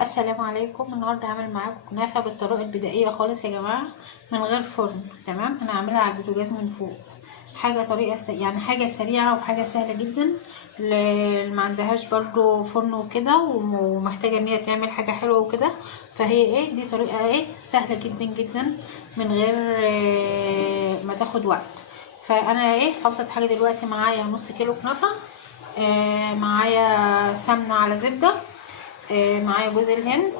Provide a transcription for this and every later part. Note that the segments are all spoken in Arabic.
السلام عليكم. النهارده هعمل معاكم كنافه بالطريقه البدائيه خالص يا جماعه، من غير فرن. تمام، انا هعملها على البوتاجاز من فوق. حاجه طريقه يعني حاجه سريعه وحاجه سهله جدا اللي ما عندهاش برضو فرن وكده ومحتاجه ان هي تعمل حاجه حلوه وكده. فهي دي طريقه سهله جدا جدا من غير ما تاخد وقت. فانا ابسط حاجه دلوقتي معايا نص كيلو كنافه، معايا سمنه على زبده، معايا جوز الهند،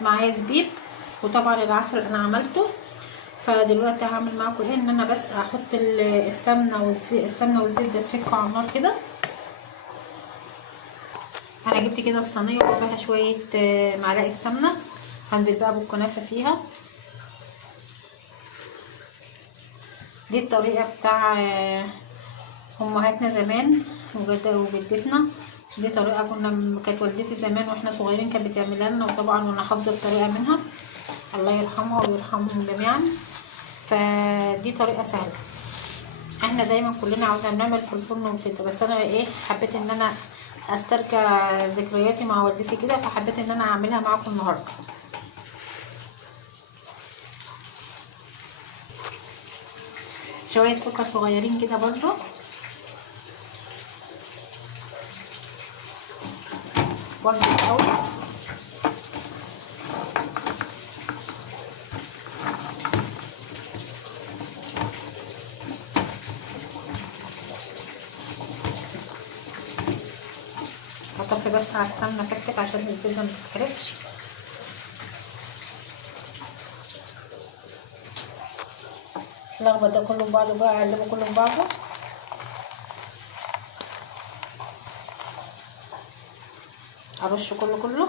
معايا زبيب، وطبعا العسل انا عملته. فدلوقتي هعمل معاكم ان انا بس هحط السمنه والزبده تفكوا على النار كده. انا جبت كده الصينيه وفيها شويه معلقه سمنه. هنزل بقى بالكنافه فيها. دي الطريقه بتاع امهاتنا زمان وجدتنا. دي طريقه كانت والدتي زمان واحنا صغيرين كانت بتعملها لنا، وطبعا وانا حافظه الطريقه منها، الله يرحمها ويرحمهم جميعا. فدي طريقه سهله، احنا دايما كلنا عاوزين نعمل في الفرن وكده، بس انا حبيت ان انا استرجع ذكرياتي مع والدتي كده، فحبيت ان انا اعملها معاكم النهارده. شويه سكر صغيرين كده برضو، واجهز قوي. هطفي بس على السمنه كتك عشان الزبده ما تتحرقش. لخبط ده كله ببعضه بقى، اقلبه كله ببعضه. ارش كله.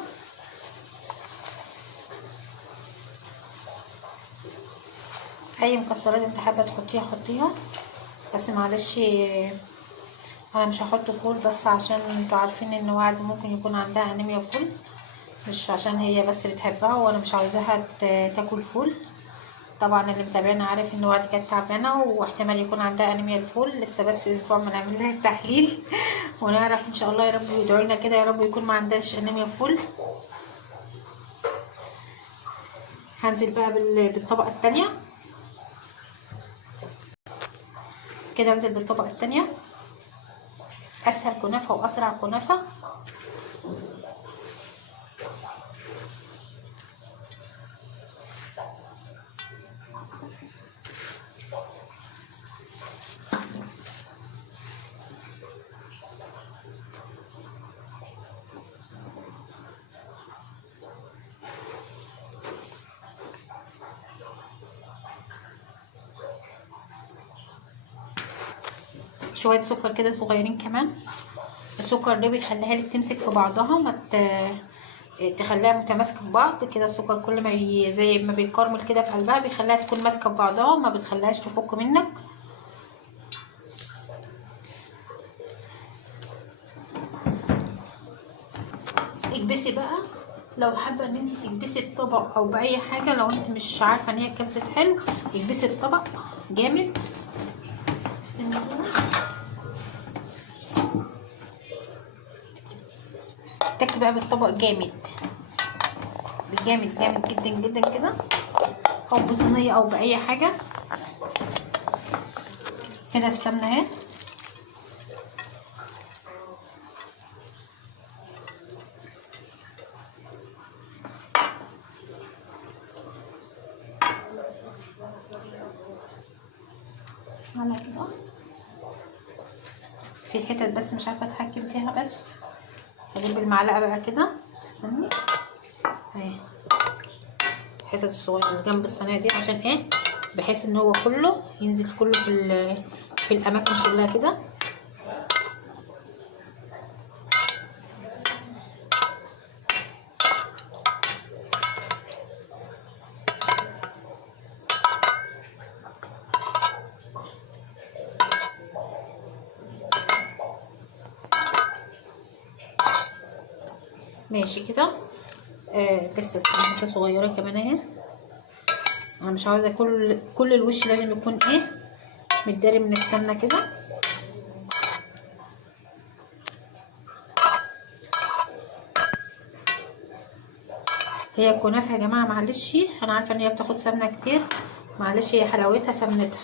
اي مكسرات انت حابه تحطيها حطيها، بس معلش انا مش هحط فول بس عشان انتوا عارفين ان وعد ممكن يكون عندها انيميا فول، مش عشان هي بس بتحبها وانا مش عاوزاها تاكل فول. طبعا اللي متابعنا عارف ان وعد كانت تعبانه واحتمال يكون عندها انيميا الفول، لسه بس اسبوع ما نعمل لها التحليل ونعرف ان شاء الله. يا رب يدعوا لنا كده، يا رب يكون ما عندهاش انيميا فول. هنزل بقى بالطبقه الثانيه كده، انزل بالطبقه الثانيه. اسهل كنافه واسرع كنافه. شويه سكر كده صغيرين كمان. السكر ده بيخليها لك تمسك في بعضها، ما تخليها متماسكه في بعض كده. السكر كل ما زي ما بيكرمل كده في قلبها بيخليها تكون ماسكه في بعضها، ما بتخليهاش تفك منك. اكبسي بقى لو حابه ان انت تكبسي الطبق او باي حاجه، لو انت مش عارفه ان هي اتكبست حلو اكبسي الطبق جامد. استني كده، تك بقى بالطبق جامد جامد جامد جدا جدا كده، او بصينيه او باي حاجه كده. السمنه اهي، على كده. في حتت بس مش عارفه اتحكم فيها، بس هجيب المعلقه بقى كده. استني اهي، الحتت الصغيره جنب الصينيه دي عشان بحيث ان هو كله ينزل كله في الاماكن كلها كده. ماشي كده. لسه السمنه صغيره كمان اهي. انا مش عاوزه كل الوش لازم يكون متداري من السمنه كده. هي الكنافه يا جماعه معلش انا عارفه ان هي بتاخد سمنه كتير، معلش هي حلاوتها سمنتها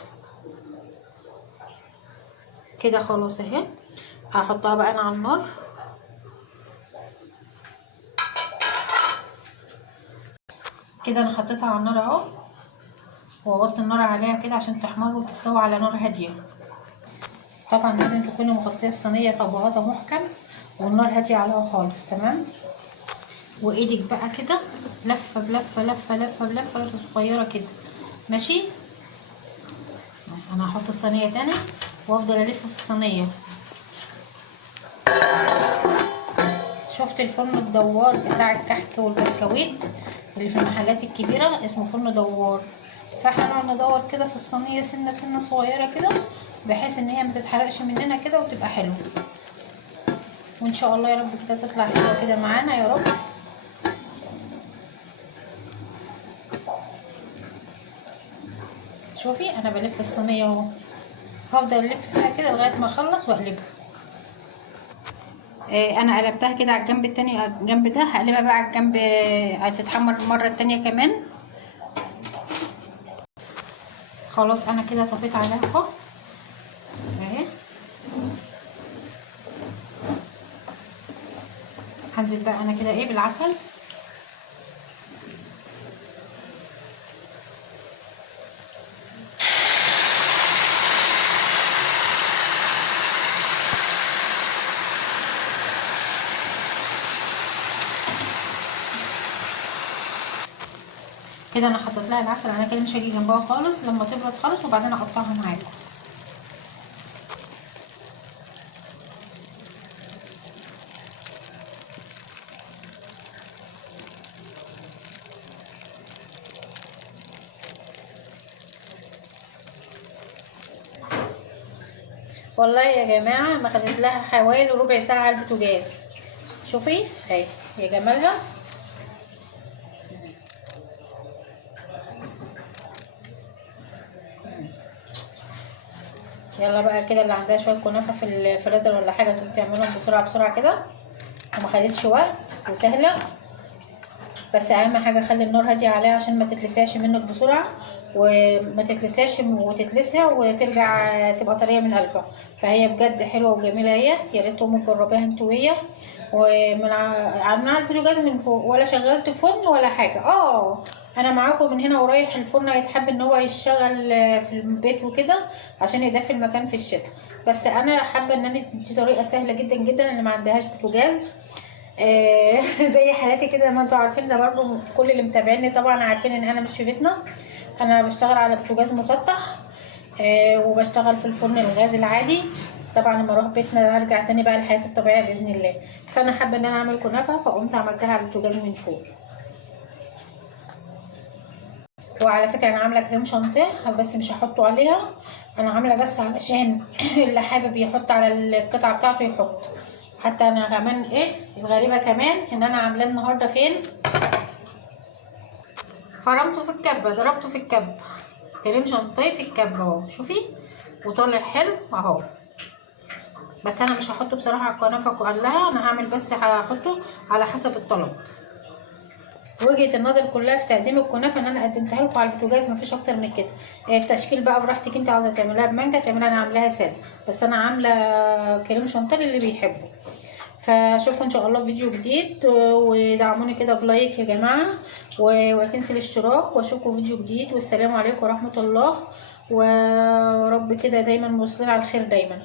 كده. خلاص اهي هحطها بقى انا على النار. كده انا حطيتها على النار اهو، ووطي النار عليها كده عشان تحمر وتستوي على نار هاديه. طبعا لازم تكوني مغطيه الصينيه بغطا محكم والنار هاديه عليها خالص. تمام. وايدك بقى كده لفه بلفه لفه لفه بلفه صغيره كده. ماشي. انا هحط الصينيه تاني وافضل الف في الصينيه. شفت الفرن الدوار بتاع الكحك والبسكويت اللي في المحلات الكبيره؟ اسمه فرن دوار. فاحنا نقعد ندور كده في الصينيه سنه بسنه صغيره كده بحيث ان هي ما تتحرقش مننا كده وتبقى حلوه. وان شاء الله يا رب كده تطلع حلوه كده معانا يا رب. شوفي انا بلف الصينيه اهو، هفضل الف فيها كده لغايه ما اخلص واقلبها. انا قلبتها كده على الجنب التاني، الجنب ده هقلبها بقى على الجنب هتتحمر المره التانية كمان. خلاص انا كده طفيت عليها اهو اهي. هنزل بقى انا كده ايه بالعسل. كده انا حطيت لها العسل، انا كده مش هاجي جنبها خالص لما تبرد خالص وبعدين اقطعها معاكم. والله يا جماعه ما خدت لها حوالي ربع ساعه على البوتاجاز. شوفي اهي يا جمالها. يلا بقى كده اللي عندها شويه كنافه في الفريزر ولا حاجه تقوم تعملهم بسرعه بسرعه كده وما خدتش وقت وسهله. بس اهم حاجه خلي النار هاديه عليها عشان ما تتلسعش منك بسرعه وما تتلسعش وتتلسع وترجع تبقى طريه من قلبها. فهي بجد حلوه وجميله اهيت، يا ريت تقوموا تجربيها انتوا وهي. ومن على البوتاجاز من فوق ولا شغلت فرن ولا حاجه. انا معاكم من هنا ورايح. الفرن هيتحب ان هو يشتغل في البيت وكده عشان يدفي المكان في الشتاء. بس انا حابه ان دي طريقه سهله جدا جدا اللي ما عندهاش بوتاجاز زي حالاتي كده. ما انتوا عارفين ده برضو، كل اللي متابعيني طبعا عارفين ان انا مش في بيتنا. انا بشتغل على بوتاجاز مسطح وبشتغل في الفرن الغاز العادي. طبعا لما اروح بيتنا هرجع تاني بقى لحياتي الطبيعيه باذن الله. فانا حابه ان انا اعمل كنافه فقمت عملتها على البوتاجاز من فوق. وعلى فكره انا عامله كريم شانتيه بس مش هحطه عليها، انا عامله بس علشان اللي حابب يحط على القطعه بتاعته يحط. حتى انا كمان الغريبه كمان ان انا عاملاه النهارده فين، فرمته في الكبه، ضربته في الكبه، كريم شانتيه في الكبه اهو. شوفي وطالع حلو اهو. بس انا مش هحطه بصراحه على الكنافه كلها، انا هعمل بس هحطه على حسب الطلب. وجهه النظر كلها في تقديم الكنافه ان انا قدمتها لكم على البوتاجاز، مفيش اكتر من كده. التشكيل بقى براحتك، انت عاوزه تعملها بمانجا تعملها، انا عاملاها ساده بس انا عامله كريم شانتيه اللي بيحبه. فاشوفكم ان شاء الله في فيديو جديد، ودعموني كده بلايك يا جماعه وتنسوا الاشتراك، واشوفكم في فيديو جديد. والسلام عليكم ورحمه الله، ورب كده دايما موصلين على الخير دايما.